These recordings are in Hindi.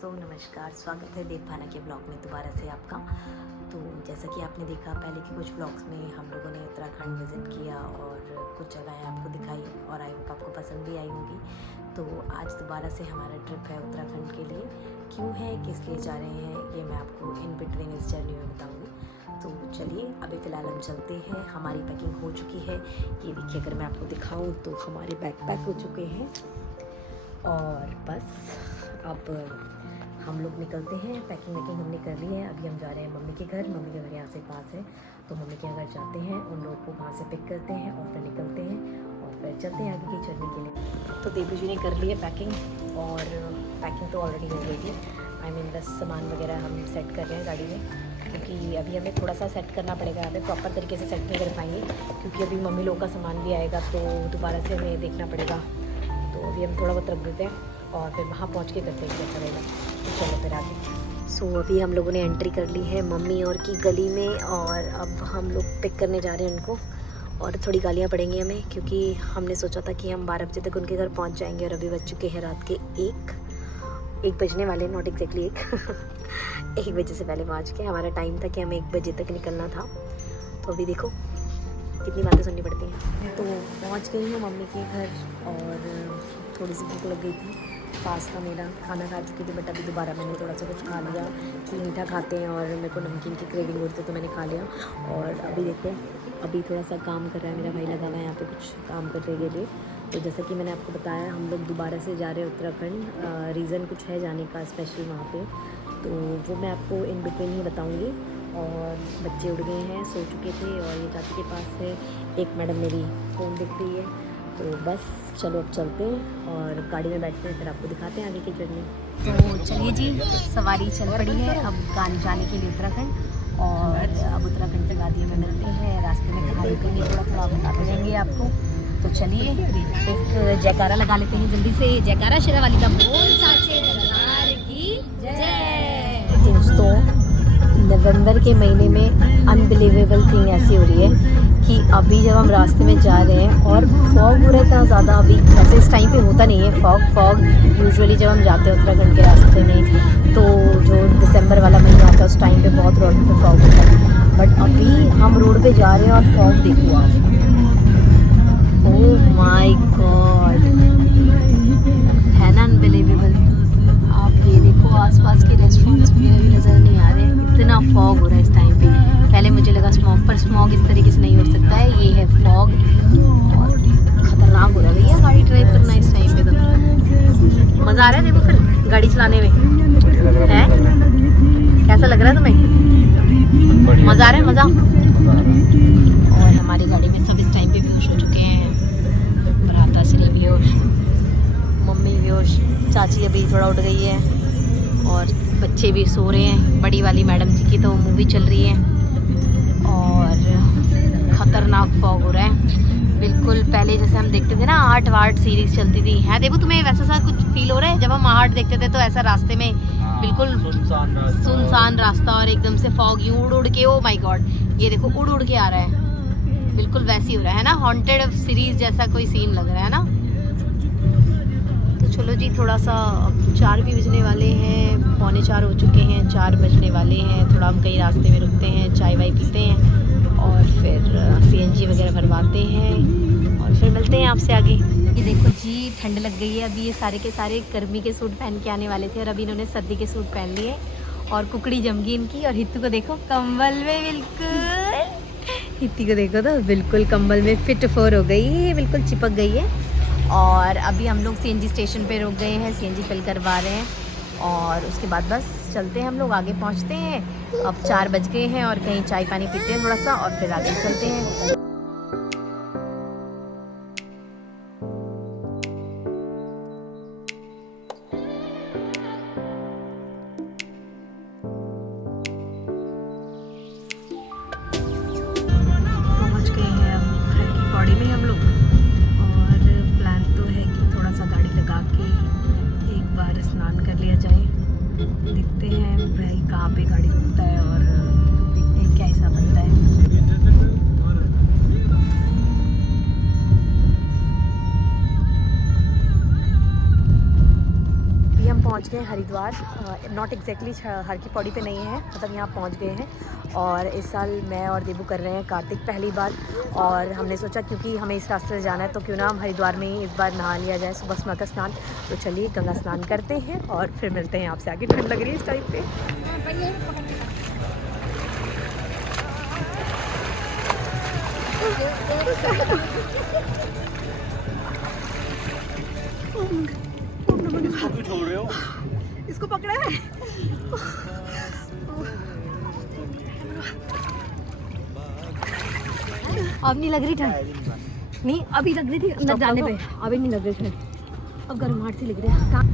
दोस्तों नमस्कार, स्वागत है देवभाना के ब्लॉग में दोबारा से आपका। तो जैसा कि आपने देखा पहले के कुछ ब्लॉग्स में हम लोगों ने उत्तराखंड विज़िट किया और कुछ जगहें आपको दिखाई और आई होप आपको पसंद भी आई होंगी। तो आज दोबारा से हमारा ट्रिप है उत्तराखंड के लिए। क्यों है, किस लिए जा रहे हैं, ये मैं आपको इन बिटवीन इस जर्नी में बताऊँगी। तो चलिए अभी फ़िलहाल हम चलते हैं। हमारी पैकिंग हो चुकी है, ये देखिए अगर मैं आपको दिखाऊँ तो हमारे बैकपैक हो चुके हैं और बस अब हम लोग निकलते हैं। पैकिंग हमने कर ली है। अभी हम जा रहे हैं मम्मी के घर। मम्मी के घर यहाँ से पास है, तो मम्मी के घर जाते हैं, उन लोगों को वहाँ से पिक करते हैं और फिर निकलते हैं और फिर चलते हैं आगे की जर्नी के लिए। तो देवू जी ने कर ली है पैकिंग और पैकिंग तो ऑलरेडी हो गई थी। आई मीन बस सामान वगैरह हम सेट कर रहे हैं गाड़ी में, क्योंकि अभी हमें थोड़ा सा सेट करना पड़ेगा। यहाँ पे प्रॉपर तरीके से सेट नहीं कर पाएंगे क्योंकि अभी मम्मी लोग का सामान भी आएगा, तो दोबारा से हमें देखना पड़ेगा। तो अभी हम थोड़ा बहुत रख देते हैं और फिर वहाँ पहुँच के करते हैं कैसा रहेगा। तो चलो फिर आगे। सो अभी हम लोगों ने एंट्री कर ली है मम्मी और की गली में और अब हम लोग पिक करने जा रहे हैं उनको। और थोड़ी गालियाँ पड़ेंगी हमें क्योंकि हमने सोचा था कि हम 12 बजे तक उनके घर पहुँच जाएंगे और अभी बज चुके हैं रात के 1 बजने वाले, नॉट एग्जैक्टली 1 बजे से पहले पहुँच के। हमारा टाइम था कि हमें 1 बजे तक निकलना था। तो अभी देखो कितनी बातें सुननी पड़ती हैं। तो पहुँच गई हूँ मम्मी के घर और थोड़ी सी भूख लग गई थी। पास्ता मेरा खाना खा चुकी थी, बट अभी दोबारा मैंने थोड़ा सा कुछ खा लिया कि मीठा खाते हैं और मेरे को नमकीन की क्रेविंग हो रही थी, तो मैंने खा लिया। और अभी देखो अभी थोड़ा सा काम कर रहा है मेरा भाई, लगा हुआ है यहाँ पे कुछ काम करने के लिए। तो जैसा कि मैंने आपको बताया हम लोग दोबारा से जा रहे हैं उत्तराखंड। रीज़न कुछ है जाने का स्पेशली वहाँ पे, तो वो मैं आपको इन बिटवीन ही बताऊँगी। और बच्चे उठ गए हैं, सो चुके थे और ये चाची के पास है। एक मैडम मेरी फ़ोन दिख रही है। तो बस चलो अब चलते हैं और गाड़ी में बैठते हैं, फिर आपको दिखाते हैं आगे की जर्नी। तो चलिए जी, सवारी चल पड़ी है अब जाने के लिए उत्तराखंड। और अब उत्तराखंड के वादियों में मिलते हैं, रास्ते में कहाँ रुकेंगे थोड़ा थोड़ा बताते रहेंगे आपको। तो चलिए एक जयकारा लगा लेते हैं जल्दी से। जयकारा शेरा वाली का बोल साचे दरबार की जय। दोस्तों नवंबर के महीने में अनबिलीवेबल थिंग ऐसी हो रही है कि अभी जब हम रास्ते में जा रहे हैं और फॉग हो रहा है इतना ज़्यादा। अभी वैसे इस टाइम पे होता नहीं है फॉग यूजुअली जब हम जाते हैं उत्तराखंड के रास्ते में, तो जो दिसंबर वाला महीना आता है उस टाइम पे बहुत रोड पे फॉग होता है। बट अभी हम रोड पे जा रहे हैं और फॉग देखो आप, ओह माय गॉड, है ना अनबिलीवेबल। आप ये देखो आसपास के रेस्टोरेंट्स भी नज़र नहीं आ रहे, इतना फॉग हो रहा है इस टाइम पे। पहले मुझे लगा स्मॉग, पर स्मॉग इस तरीके से नहीं हो सकता है, ये है फॉग और ख़तरनाक हो रहा है भैया गाड़ी ड्राइव करना इस टाइम पे। तो मज़ा आ रहा है देखो फिर गाड़ी चलाने में, है कैसा लग रहा है तुम्हें? मज़ा आ रहा है मज़ा। और हमारी गाड़ी में सब इस टाइम पे बेहोश हो चुके हैं। भ्राता श्री बेहोश, मम्मी बेहोश, चाची अभी थोड़ा उठ गई है और बच्चे भी सो रहे हैं। बड़ी वाली मैडम जी की तो मूवी चल रही है और ख़तरनाक फॉग हो रहा है बिल्कुल। पहले जैसे हम देखते थे ना आर्ट सीरीज़ चलती थी, है देखो तुम्हें वैसा सा कुछ फील हो रहा है? जब हम आर्ट देखते थे तो ऐसा रास्ते में बिल्कुल सुनसान रास्ता और एकदम से फॉग यूं उड़ के, ओ माय गॉड ये देखो उड़ के आ रहा है, बिल्कुल वैसी हो रहा है ना, हॉन्टेड सीरीज़ जैसा कोई सीन लग रहा है ना। चलो जी थोड़ा सा 4 भी बजने वाले हैं, 3:45 हो चुके हैं, 4 बजने वाले हैं। थोड़ा हम कहीं रास्ते में रुकते हैं, चाय वाय पीते हैं और फिर CNG वगैरह भरवाते हैं और फिर मिलते हैं आपसे आगे। ये देखो जी ठंड लग गई है। अभी ये सारे के सारे गर्मी के सूट पहन के आने वाले थे और अभी इन्होंने सर्दी के सूट पहन लिए और कुकड़ी जम गई इनकी। और हित्तू को देखो कंबल में, बिल्कुल हित्ती को देखो तो बिल्कुल कंबल में फिट फोर हो गई, बिल्कुल चिपक गई है। और अभी हम लोग CNG स्टेशन पे रुक गए हैं, CNG फिल करवा रहे हैं और उसके बाद बस चलते हैं हम लोग आगे पहुंचते हैं। अब 4 बज गए हैं और कहीं चाय पानी पीते हैं थोड़ा सा और फिर आगे चलते हैं। पहुंच गए हैं अब घर की पौड़ी में हम लोग और प्लान तो है कि थोड़ा सा गाड़ी लगा के एक बार स्नान कर लिया जाए। देखते हैं भाई कहाँ पे गाड़ी रुकता है और देखते हैं क्या हिसाब बनता है। अभी हम पहुँच पहुंच गए हरिद्वार। नॉट एग्जैक्टली हर की पौड़ी पे नहीं है, मतलब यहाँ पहुंच गए हैं। और इस साल मैं और देबू कर रहे हैं कार्तिक पहली बार, और हमने सोचा क्योंकि हमें इस रास्ते से जाना है तो क्यों ना हम हरिद्वार में ही इस बार नहा लिया जाए सुबह सुबह का स्नान। तो चलिए गंगा स्नान करते हैं और फिर मिलते हैं आपसे आगे। ठंड लग रही है इस टाइम पे। इसको क्यों छोड़ रहे हो? इसको पकड़ा है। अब नहीं लग रही ठंड, नहीं अभी लग रही थी अंदर जाने पे, अभी नहीं लग रही ठंड, अब गर्माहट सी लग रही है।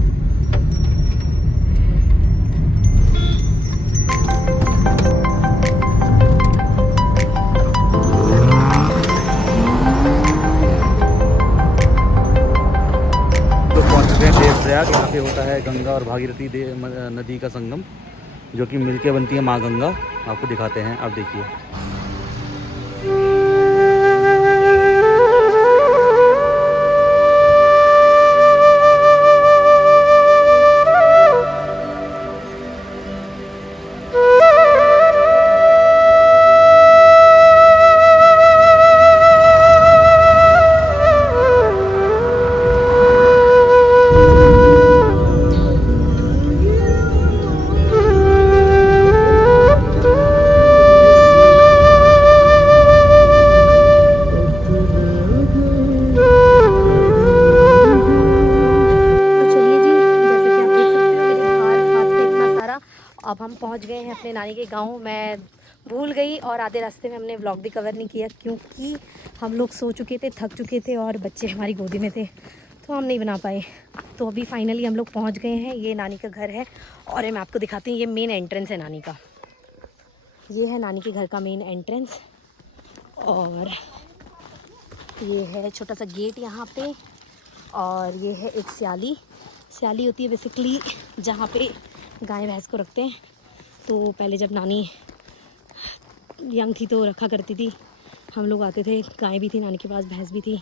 देवप्रयाग, यहाँ पे होता है गंगा और भागीरथी नदी का संगम, जो कि मिलके बनती है माँ गंगा। आपको दिखाते हैं, आप देखिए। अब हम पहुंच गए हैं अपने नानी के गांव। मैं भूल गई और आधे रास्ते में हमने व्लॉग भी कवर नहीं किया क्योंकि हम लोग सो चुके थे, थक चुके थे और बच्चे हमारी गोदी में थे, तो हम नहीं बना पाए। तो अभी फाइनली हम लोग पहुंच गए हैं। ये नानी का घर है और मैं आपको दिखाती हूँ। ये मेन एंट्रेंस है नानी का, ये है नानी के घर का मेन एंट्रेंस। और ये है छोटा सा गेट यहाँ पे। और ये है एक स्याली। स्याली होती है बेसिकली जहाँ पे गाय भैंस को रखते हैं। तो पहले जब नानी यंग थी तो रखा करती थी, हम लोग आते थे, गाय भी थी नानी के पास, भैंस भी थी।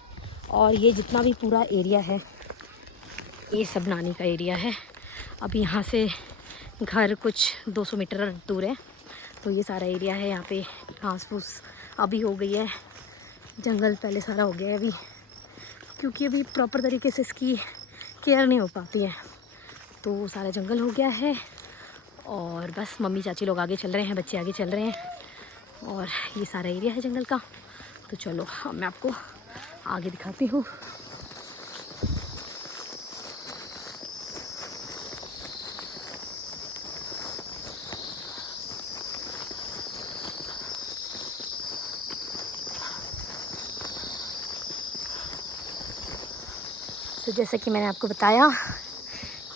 और ये जितना भी पूरा एरिया है ये सब नानी का एरिया है। अब यहाँ से घर कुछ 200 मीटर दूर है, तो ये सारा एरिया है। यहाँ पे घास फूस अभी हो गई है, जंगल पहले सारा हो गया है अभी, क्योंकि अभी प्रॉपर तरीके से इसकी केयर नहीं हो पाती है, तो सारा जंगल हो गया है। और बस मम्मी चाची लोग आगे चल रहे हैं, बच्चे आगे चल रहे हैं और ये सारा एरिया है जंगल का। तो चलो अब मैं आपको आगे दिखाती हूँ। तो जैसे कि मैंने आपको बताया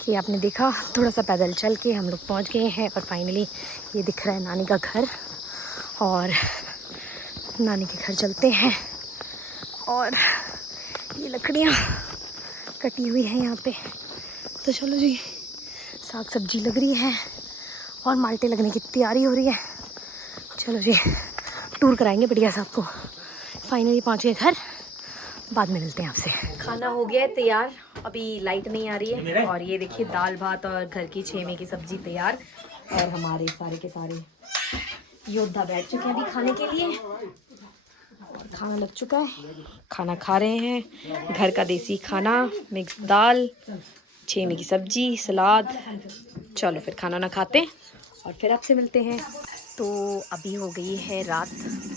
कि आपने देखा, थोड़ा सा पैदल चल के हम लोग पहुंच गए हैं और फाइनली ये दिख रहा है नानी का घर। और नानी के घर चलते हैं। और ये लकड़ियाँ कटी हुई हैं यहाँ पे, तो चलो जी। साग सब्जी लग रही है और माल्टे लगने की तैयारी हो रही है। चलो जी, टूर कराएंगे बढ़िया से आपको। फाइनली पहुँच गए घर, बाद में मिलते हैं आपसे। खाना हो गया है तैयार, अभी लाइट नहीं आ रही है। और ये देखिए दाल भात और घर की छेमे की सब्जी तैयार। और हमारे सारे के सारे योद्धा बैठ चुके हैं अभी खाने के लिए। और खाना लग चुका है, खाना खा रहे हैं। घर का देसी खाना, मिक्स दाल, छेमे की सब्जी, सलाद। चलो फिर खाना ना खाते हैं और फिर आपसे मिलते हैं। तो अभी हो गई है रात,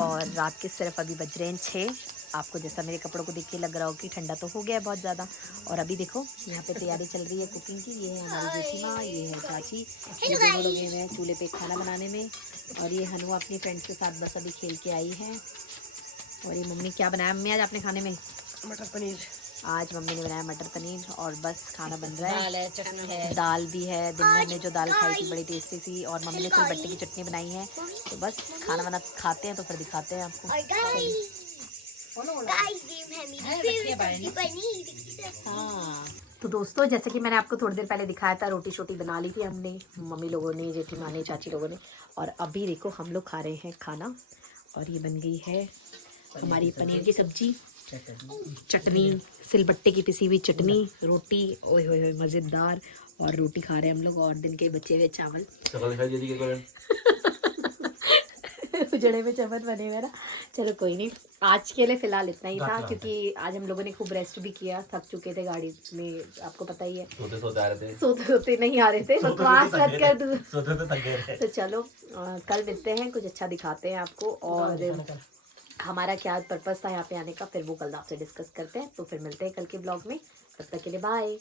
और रात के सिर्फ अभी बज रहे हैं 6। आपको जैसा मेरे कपड़ों को देख के लग रहा हो कि ठंडा तो हो गया है बहुत ज़्यादा। और अभी देखो यहाँ पे तैयारी चल रही है कुकिंग की। ये है हमारी जेठी माँ, ये है चाची, ये दोनों लोग हैं चूल्हे पे खाना बनाने में। और ये हनु अपनी फ्रेंड्स के साथ बस अभी खेल के आई है। और ये मम्मी क्या बनाया मम्मी आज आपने खाने में? मटर पनीर। आज मम्मी ने बनाया मटर पनीर और बस खाना बन रहा है। दाल है, चटनी है। दाल भी है, दिन में हमने जो दाल खाई थी बड़ी टेस्टी थी। और मम्मी ने सिलबट्टे की चटनी बनाई है। तो बस खाना वाना खाते हैं तो फिर दिखाते हैं आपको। हाँ तो दोस्तों, जैसे कि मैंने आपको थोड़ी देर पहले दिखाया था, रोटी शोटी बना ली थी हमने, मम्मी लोगों ने, जेठी माँ ने, चाची लोगों ने। और अभी देखो हम लोग खा रहे हैं खाना। और ये बन गई है हमारी पनीर की सब्जी, चटनी, सिलबट्टे की पिसी हुई चटनी, रोटी, ओए होए होए मज़ेदार। और रोटी खा रहे हैं हम लोग और दिन के बचे हुए चावल। उजड़े में चमन बने हुए ना। चलो कोई नहीं, आज के लिए फिलहाल इतना ही था क्योंकि आज हम लोगों ने खूब रेस्ट भी किया, थक चुके थे गाड़ी में, आपको पता ही है। सोते सोते नहीं आ रहे थे, बकवास मत कर तू। तो चलो कल मिलते हैं, कुछ अच्छा दिखाते हैं आपको, और हमारा क्या पर्पस था यहाँ पे आने का फिर वो कल आपसे डिस्कस करते हैं। तो फिर मिलते हैं कल के ब्लॉग में, तब तक के लिए बाय।